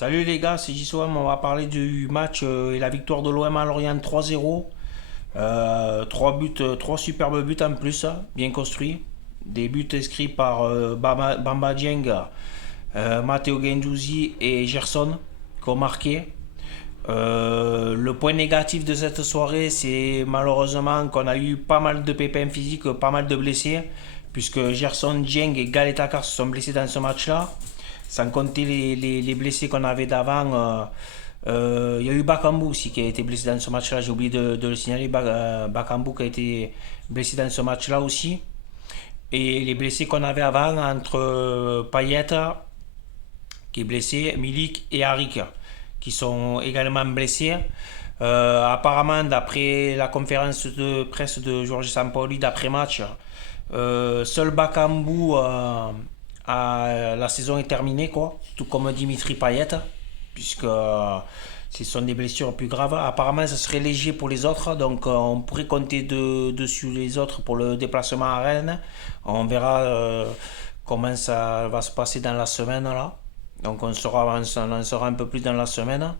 Salut les gars, c'est JSOM, on va parler du match et la victoire de l'OM à Lorient 3-0. Trois buts, trois superbes buts en plus, bien construits. Des buts inscrits par Bamba Dieng, Matteo Guendouzi et Gerson qui ont marqué. Le point négatif de cette soirée, c'est malheureusement qu'on a eu pas mal de pépins physiques, pas mal de blessés, puisque Gerson, Dieng et Galetakar se sont blessés dans ce match-là. Sans compter les blessés qu'on avait d'avant. Il y a eu Bakambu aussi qui a été blessé dans ce match-là. J'ai oublié de le signaler. Bakambu qui a été blessé dans ce match-là aussi. Et les blessés qu'on avait avant entre Payet qui est blessé, Milik et Harik qui sont également blessés. Apparemment, d'après la conférence de presse de Georges Sampaoli d'après-match, seul Bakambu la saison est terminée, quoi. Tout comme Dimitri Payet, puisque ce sont des blessures plus graves. Apparemment, ça serait léger pour les autres, donc on pourrait compter dessus les autres pour le déplacement à Rennes. On verra comment ça va se passer dans la semaine, là. Donc on en saura un peu plus dans la semaine.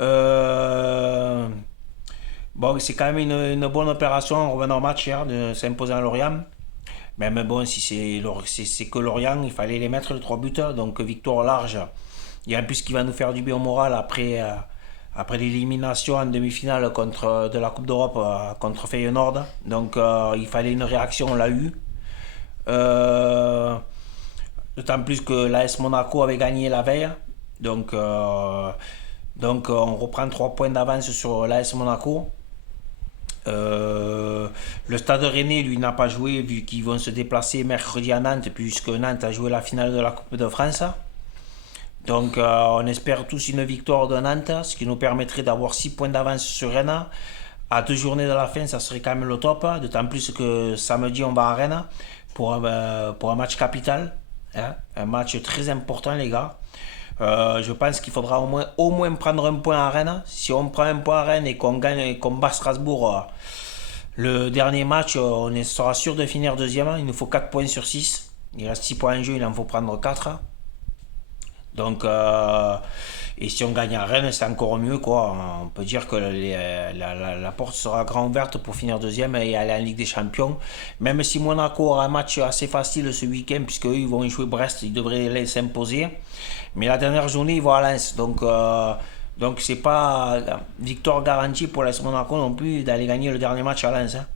Euh, bon, c'est quand même une bonne opération en revenant au match hier de s'imposer à Lorient. Mais bon, si c'est que Lorient, il fallait les mettre les trois buteurs. Donc victoire large. Et en plus, qui va nous faire du bien au moral après l'élimination en demi-finale de la Coupe d'Europe contre Feyenoord. Donc il fallait une réaction, on l'a eu. Euh, D'autant plus que l'AS Monaco avait gagné la veille. Donc, euh, donc on reprend 3 points d'avance sur l'AS Monaco. Le Stade Rennais, lui, n'a pas joué vu qu'ils vont se déplacer mercredi à Nantes puisque Nantes a joué la finale de la Coupe de France. Donc on espère tous une victoire de Nantes, ce qui nous permettrait d'avoir 6 points d'avance sur Rennes. À 2 journées de la fin, ça serait quand même le top, d'autant plus que samedi on va à Rennes pour un match capital, hein, un match très important les gars. Je pense qu'il faudra au moins prendre un point à Rennes. Si on prend un point à Rennes et qu'on gagne et qu'on bat Strasbourg, le dernier match, on sera sûr de finir deuxième. Il nous faut 4 points sur 6. Il reste 6 points en jeu, il en faut prendre 4. Donc, et si on gagne à Rennes, c'est encore mieux, quoi. On peut dire que la porte sera grand ouverte pour finir deuxième et aller en Ligue des Champions. Même si Monaco aura un match assez facile ce week-end, puisque eux, ils vont y jouer Brest, ils devraient s'imposer. Mais la dernière journée, ils vont à Lens. Donc c'est pas victoire garantie pour l'AS Monaco non plus d'aller gagner le dernier match à Lens, hein.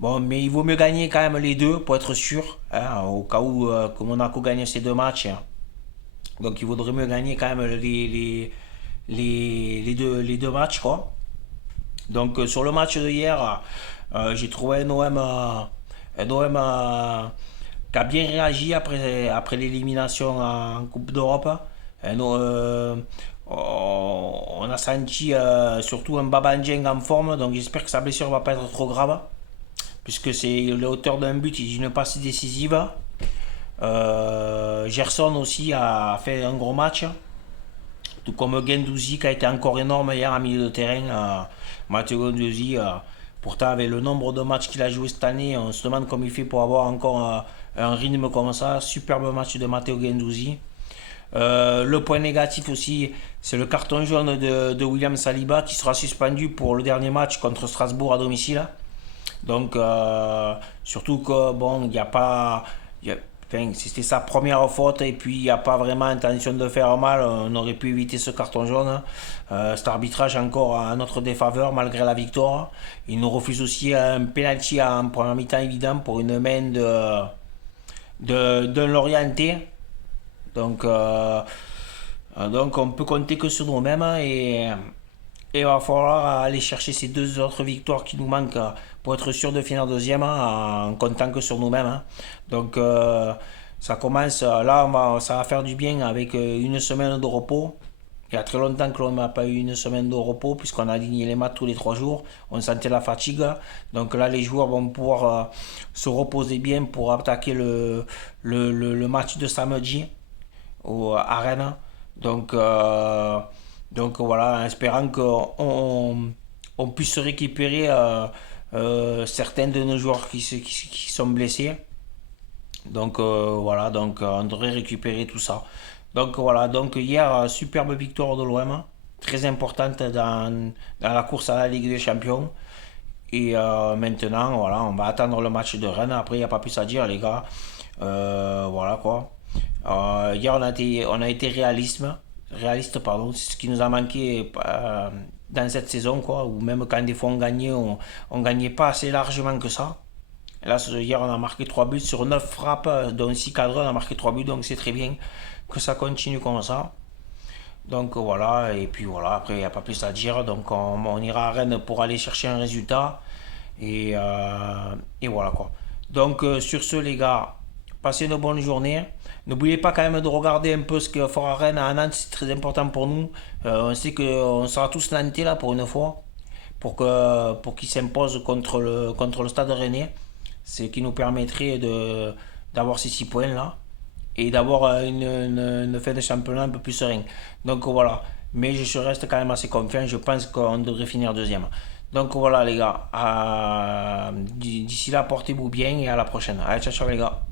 Bon, mais il vaut mieux gagner quand même les deux pour être sûr, hein, au cas où que Monaco gagne ces deux matchs, hein. Donc il vaudrait mieux gagner quand même les deux matchs, quoi. Donc sur le match de hier, j'ai trouvé un OM qui a bien réagi après l'élimination en Coupe d'Europe. On a senti surtout un Baba Dieng en forme, donc j'espère que sa blessure va pas être trop grave, puisque c'est l'auteur d'un but et d'une passe décisive. Gerson aussi a fait un gros match, tout comme Gendouzi qui a été encore énorme hier en milieu de terrain. Matteo Gendouzi, pourtant avec le nombre de matchs qu'il a joué cette année, on se demande comment il fait pour avoir encore un rythme comme ça. Superbe match de Matteo Gendouzi. Le point négatif aussi, c'est le carton jaune de William Saliba qui sera suspendu pour le dernier match contre Strasbourg à domicile. Donc, surtout que, bon, il n'y a pas. Enfin, c'était sa première faute et puis il n'y a pas vraiment intention de faire mal. On aurait pu éviter ce carton jaune. Cet arbitrage encore à notre défaveur malgré la victoire. Il nous refuse aussi un penalty en première mi-temps évident pour une main d'un Lorientais. Donc, donc on peut compter que sur nous-mêmes et il va falloir aller chercher ces deux autres victoires qui nous manquent pour être sûr de finir deuxième en comptant que sur nous-mêmes, hein. Donc ça commence, là ça va faire du bien avec une semaine de repos. Il y a très longtemps que l'on n'a pas eu une semaine de repos puisqu'on a aligné les matchs tous les 3 jours. On sentait la fatigue. Donc là les joueurs vont pouvoir se reposer bien pour attaquer le match de samedi à Rennes. Donc, donc voilà, en espérant qu'on puisse récupérer certains de nos joueurs qui sont blessés. Donc voilà, donc on devrait récupérer tout ça. Donc voilà, donc hier, superbe victoire de l'OM, très importante dans la course à la Ligue des Champions. Et maintenant, voilà, on va attendre le match de Rennes. Après, il n'y a pas plus à dire, les gars. Voilà quoi. Hier, on a été réaliste, pardon. C'est ce qui nous a manqué dans cette saison, quoi. Ou même quand des fois on gagnait, on gagnait pas assez largement que ça. Et là, hier, on a marqué 3 buts sur 9 frappes, dont 6 cadres, on a marqué 3 buts, donc c'est très bien que ça continue comme ça. Donc voilà, et puis voilà, après, il n'y a pas plus à dire. Donc on ira à Rennes pour aller chercher un résultat. Et voilà quoi. Donc sur ce les gars, passez une bonne journée. N'oubliez pas quand même de regarder un peu ce que fera Rennes à Nantes, c'est très important pour nous. On sait qu'on sera tous nantais là pour une fois, pour qu'ils s'imposent contre le Stade Rennais. Ce qui nous permettrait d'avoir ces 6 points là et d'avoir une fin de championnat un peu plus serein. Donc voilà. Mais je reste quand même assez confiant. Je pense qu'on devrait finir deuxième. Donc voilà les gars. D'ici là, portez-vous bien et à la prochaine. Allez, ciao, ciao les gars.